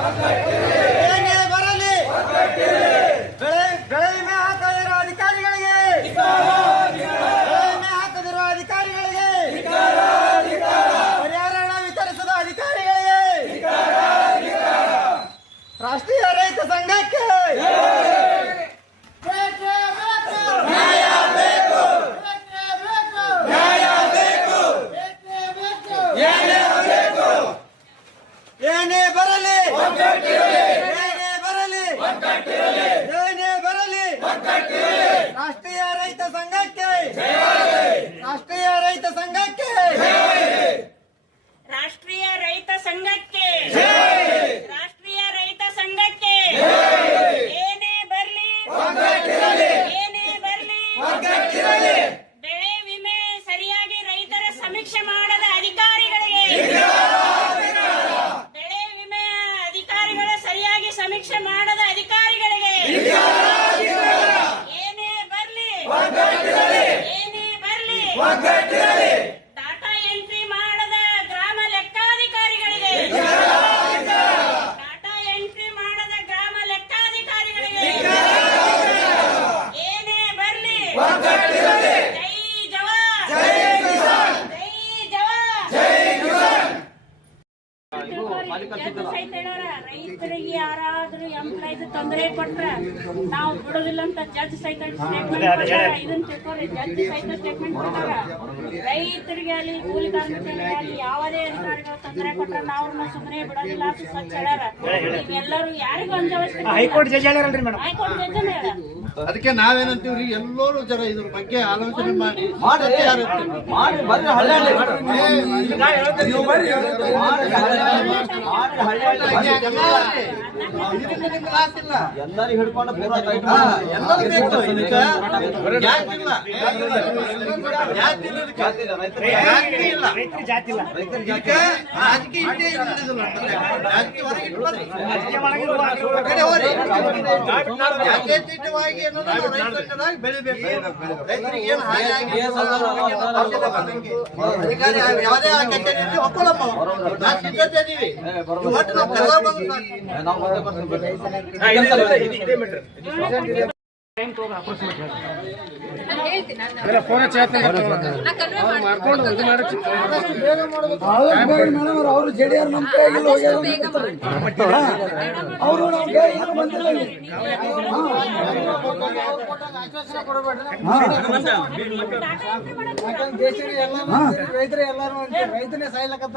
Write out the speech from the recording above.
ಏನೇ ಬರಲಿ ಬೆಳೆ ವಿಮೆ ಹಾಕದಿರುವ ಅಧಿಕಾರಿಗಳಿಗೆ, ಬೆಳೆ ವಿಮೆ ಹಾಕದಿರುವ ಅಧಿಕಾರಿಗಳಿಗೆ, ಪರಿಹಾರ ವಿತರಿಸದ ಅಧಿಕಾರಿಗಳಿಗೆ, ರಾಷ್ಟ್ರೀಯ ರೈತ ಸಂಘಕ್ಕೆ ಏನೇ ಬರಲಿ ಏನೇ ಬರಲಿ ಏನೇ ಬರಲಿ ರಾಷ್ಟ್ರೀಯ ರೈತ ಸಂಘಕ್ಕೆ, ರಾಷ್ಟ್ರೀಯ ರೈತ ಸಂಘಕ್ಕೆ, ರಾಷ್ಟ್ರೀಯ ರೈತ ಸಂಘಕ್ಕೆ, ರಾಷ್ಟ್ರೀಯ ರೈತ ಸಂಘಕ್ಕೆ ಏನೇ ಬರ್ಲಿ ಏನೇ ಬರ್ಲಿ ಬೆಳೆ ವಿಮೆ ಸರಿಯಾಗಿ ರೈತರ ಸಮೀಕ್ಷೆ ಮಾಡದ ಅಧಿಕಾರಿಗಳಿಗೆ, ಬೆಳೆ ವಿಮೆ ಅಧಿಕಾರಿಗಳ ಸರಿಯಾಗಿ ಸಮೀಕ್ಷೆ ಮಾಡದ ಅಧಿಕಾರಿಗಳಿಗೆ ಏನೇ ಬರ್ಲಿ ಏನೇ ಬರ್ಲಿ ಡಾಟಾ ಎಂಟ್ರಿ ಮಾಡದ ಗ್ರಾಮ ಲೆಕ್ಕಾಧಿಕಾರಿಗಳಿಗೆ, ಡಾಟಾ ಎಂಟ್ರಿ ಮಾಡದ ಗ್ರಾಮ ಲೆಕ್ಕಾಧಿಕಾರಿಗಳಿಗೆ ಏನೇ ಬರ್ಲಿ ಜೈ ಜವಾನ್ ಜೈ ಜವಾನ್. ಜಡ್ಜ್ ಸಹಿತ ಹೇಳಾರ, ರೈತರಿಗೆ ಯಾರಾದ್ರೂ ಎಂಪ್ಲಾಯ್ಸ್ ತೊಂದರೆ ಕೊಟ್ರ ನಾವು ಬಿಡೋದಿಲ್ಲ ಅಂತ ಜಡ್ಜ್ ಸಹಿತ ಸ್ಟೇಟ್ಮೆಂಟ್ ಕೊಟ್ಟಾರ. ಇದನ್ನ ತಿಳ್ಕೊರಿ, ಜಡ್ಜ್ ಸಹಿತ ಸ್ಟೇಟ್ಮೆಂಟ್ ಕೊಟ್ಟಾರ. ರೈತರಿಗೆ ಅಲ್ಲಿ ಕೂಲಿ ಕಾರ್ಮಿಕರಿಗೆ ಅಲ್ಲಿ ಯಾವುದೇ ಅಧಿಕಾರಿಗಳು ತೊಂದರೆ ಕೊಟ್ರ ನಾವು ಸುಮ್ಮನೆ ಬಿಡೋದಿಲ್ಲ ಅಂತ ಸ್ವಚ್ಛ ಹೇಳ್ಯಾರ. ಎಲ್ಲರೂ ಯಾರಿಗೂ ಅಂಜವಶ್ಯಕ ಹೈಕೋರ್ಟ್ ಜಡ್ಜ್ ಹೇಳ್ಯಾರಲ್ರಿ ಮೇಡಮ್, ಹೈಕೋರ್ಟ್ ಜಡ್ಜ್ ಹೇಳ್ಯಾರ. ಅದಕ್ಕೆ ನಾವೇನಂತೀವ್ರಿ, ಎಲ್ಲರೂ ಜರ ಇದ್ರ ಬಗ್ಗೆ ಆಲೋಚನೆ ಮಾಡಿ ಎಲ್ಲರೂ ಹಿಡ್ಕೊಂಡು ಬೆಳಿಬೇಕು. ರೈತರಿಗೆ ಏನು ಹಾನಿ ಆಗಿದೆ ಯಾವುದೇ ಕಚೇರಿಯಲ್ಲಿ ಒಪ್ಕೊಳ್ಳಮ್ಮ, ನಾವು ಸಿದ್ಧತೆ ಇದೀವಿ. ಒಟ್ಟು ನಾವು ಕರೆದ ಬಂದು ಫೋನ್ ಅವರು ಜೆಡಿಆರ್ ನಮ್ಮ ಕೈಯಲ್ಲಿ ಅವರು ರೈತರೇ ಎಲ್ಲಾರು ರೈತನೇ ಸಾಯ್ಲಕತ್ತ